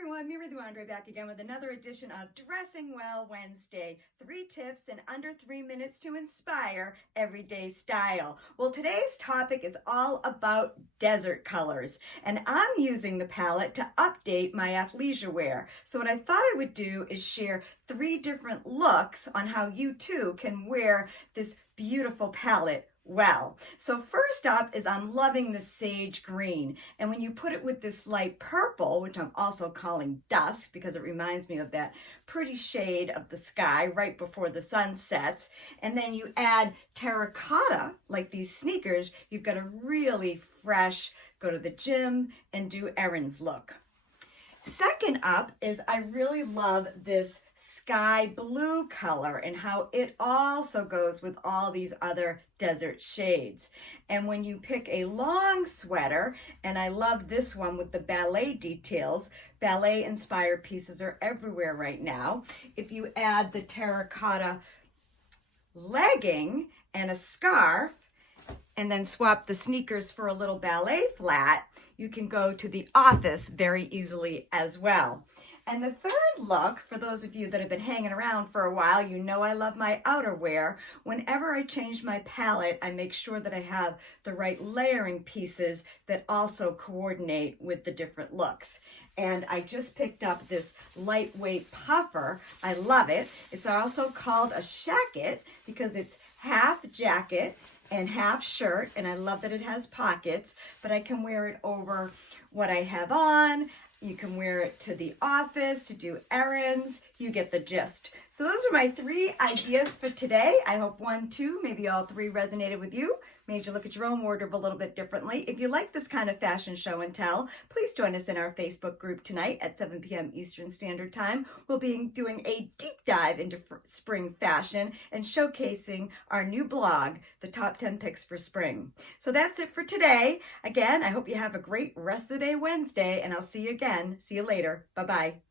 everyone, Mira the Andre back again with another edition of Dressing Well Wednesday. 3 tips in under 3 minutes to inspire everyday style. Well, today's topic is all about desert colors, and I'm using the palette to update my athleisure wear. So what I thought I would do is share 3 different looks on how you too can wear this beautiful palette well. So first up is I'm loving the sage green, and when you put it with this light purple, which I'm also calling dusk because it reminds me of that pretty shade of the sky right before the sun sets, and then you add terracotta like these sneakers, you've got a really fresh go to the gym and do errands look. Second up is I really love this sky blue color and how it also goes with all these other desert shades. And when you pick a long sweater, and I love this one with the ballet details, ballet inspired pieces are everywhere right now. If you add the terracotta legging and a scarf, and then swap the sneakers for a little ballet flat, you can go to the office very easily as well. And the third look, for those of you that have been hanging around for a while, you know I love my outerwear. Whenever I change my palette, I make sure that I have the right layering pieces that also coordinate with the different looks. And I just picked up this lightweight puffer. I love it. It's also called a shacket because it's half jacket and half shirt, and I love that it has pockets, but I can wear it over what I have on. You can wear it to the office, to do errands. You get the gist. So those are my 3 ideas for today. I hope 1, 2, maybe all 3 resonated with you, made you look at your own wardrobe a little bit differently. If you like this kind of fashion show and tell, please join us in our Facebook group tonight at 7 p.m. Eastern Standard Time. We'll be doing a deep dive into spring fashion and showcasing our new blog, the top 10 picks for spring. So that's it for today. Again, I hope you have a great rest of the day Wednesday, and I'll see you again. See you later. Bye-bye.